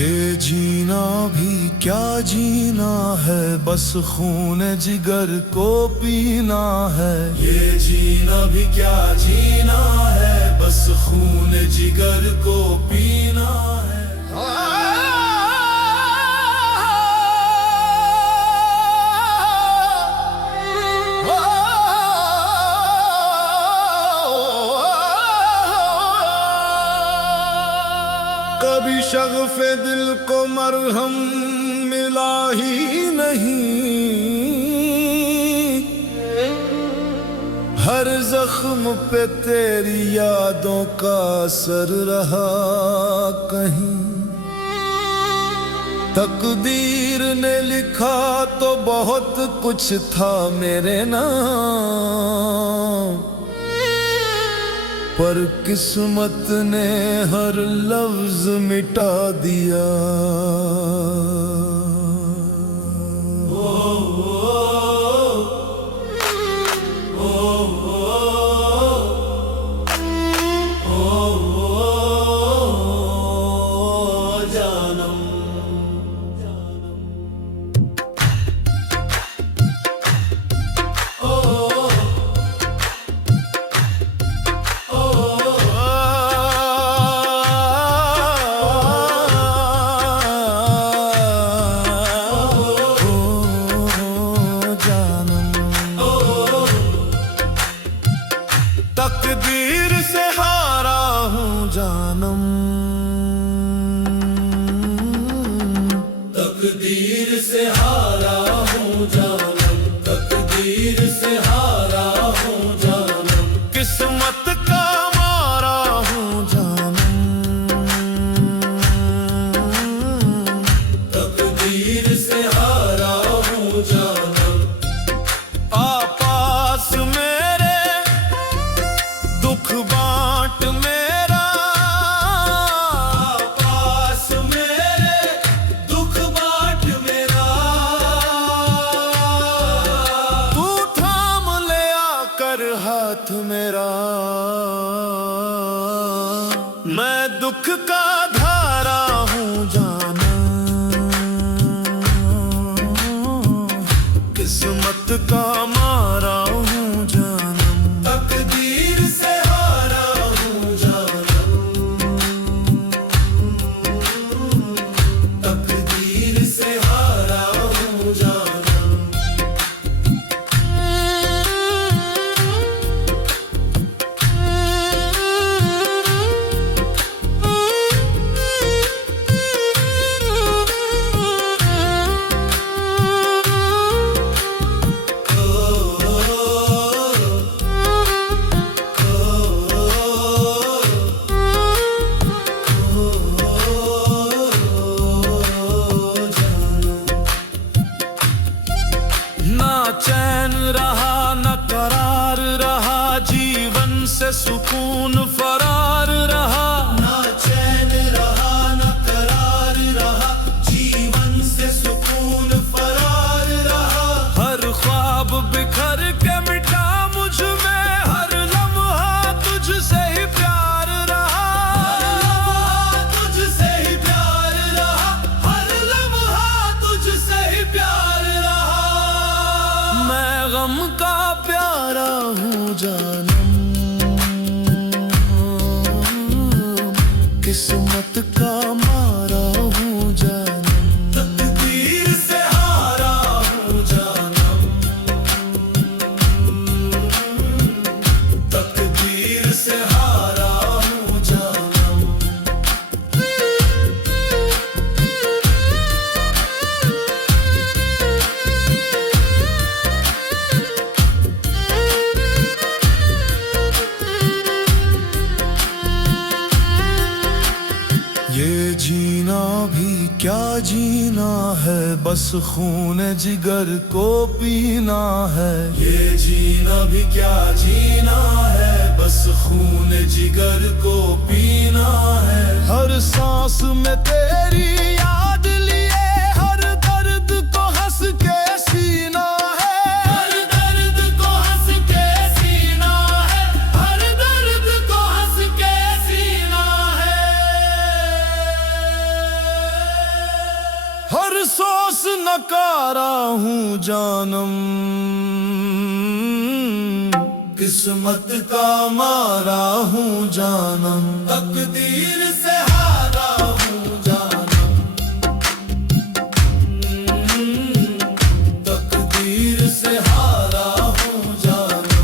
ये जीना भी क्या जीना है, बस खून जिगर को पीना है। ये जीना भी क्या जीना है, बस खून जिगर को पीना है। कभी शग़फ़े दिल को मरहम मिला ही नहीं, हर जख्म पे तेरी यादों का असर रहा कहीं। तकदीर ने लिखा तो बहुत कुछ था मेरे नाम, पर किस्मत ने हर लफ्ज मिटा दिया। तकदीर से हारा हूँ जानम, तकदीर से हारा हूँ जानम, तकदीर से हारा हूँ जानम, किस्मत का मारा हूँ जानम, तकदीर से हारा हूँ जानम। आपास मेरे दुख बांट मेरा, पास मेरे दुख बांट मेरा, तू थाम ले आकर हाथ मेरा। मैं दुख का धारा हूँ जाना, किस्मत का मारा हूँ जानम, तकदीर से हारा हूँ जानम, तकदीर से हारा हूँ जानम। ना चैन रहा न करार रहा, जीवन से सुकून फरार रहा। ना चैन रहा न करार रहा, जीवन से सुकून फरार रहा। हर ख्वाब बिखर के मिटा मुझ में, हर लम्हा तुझसे ही प्यार रहा, हर लम्हा तुझसे ही प्यार रहा, हर लम्हा तुझसे ही प्यार रहा। मैं गम का प्यारा हूँ जानम, किस्मत का मारा हूँ जानम, तकदीर से हारा हूँ जानम, तकदीर से हारा हूँ जानम। ये जीना भी क्या जीना है, बस खून जिगर को पीना है। ये जीना भी क्या जीना है, बस खून जिगर को पीना है। हर सांस में तेरी याद लिए, हर दर्द को हंस के सीना है, हर दर्द को हंस के सीना है, हर दर्द को हंस के सीना है। सांस नकारा हूँ जानम, किस्मत का मारा हूँ जानम, तकदीर से हारा हूँ जानम, तकदीर से हारा हूँ जानम।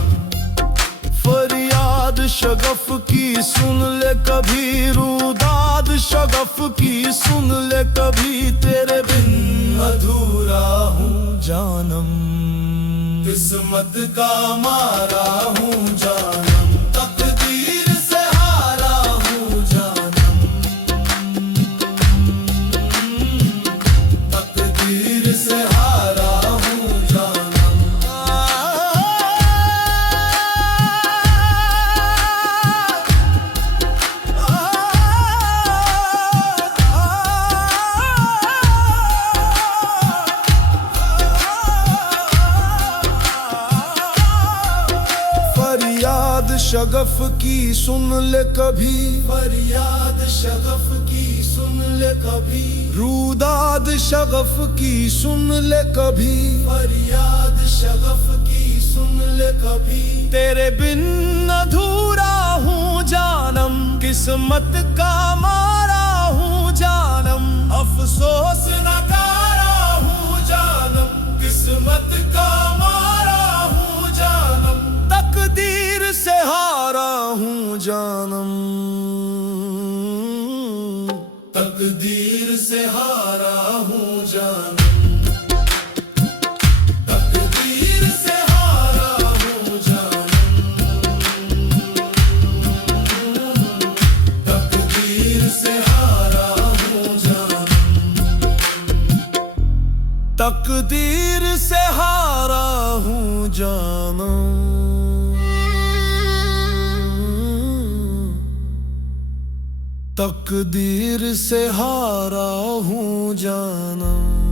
फरियाद शगफ की सुन ले कभी, रुदाद शगफ की सुन ले कभी, तेरे बिन अधूरा हूँ जानम, किस्मत का मारा हूँ जानम, तकदीर से हारा हूँ जानम, तकदीर से हारा हूँ जानम। फरियाद शगफ की सुन ले कभी, फरियाद शगफ की सुन ले कभी, रुदाद शगफ की सुन ले कभी, फरियाद शगफ की सुन ले कभी, तेरे बिन अधूरा हूँ जानम, किस्मत का मारा हूँ जानम, अफसोस नकारा हूँ जानम, किस्मत का मारा हूँ जानम, तकदीर से हारा हूँ जानम, तकदीर से हारा हूँ जानम, तकदीर से हारा हूँ जानम, तकदीर से हारा हूँ जानम, तकदीर से हारा हूँ जानम, तकदीर से हारा हूँ जानम।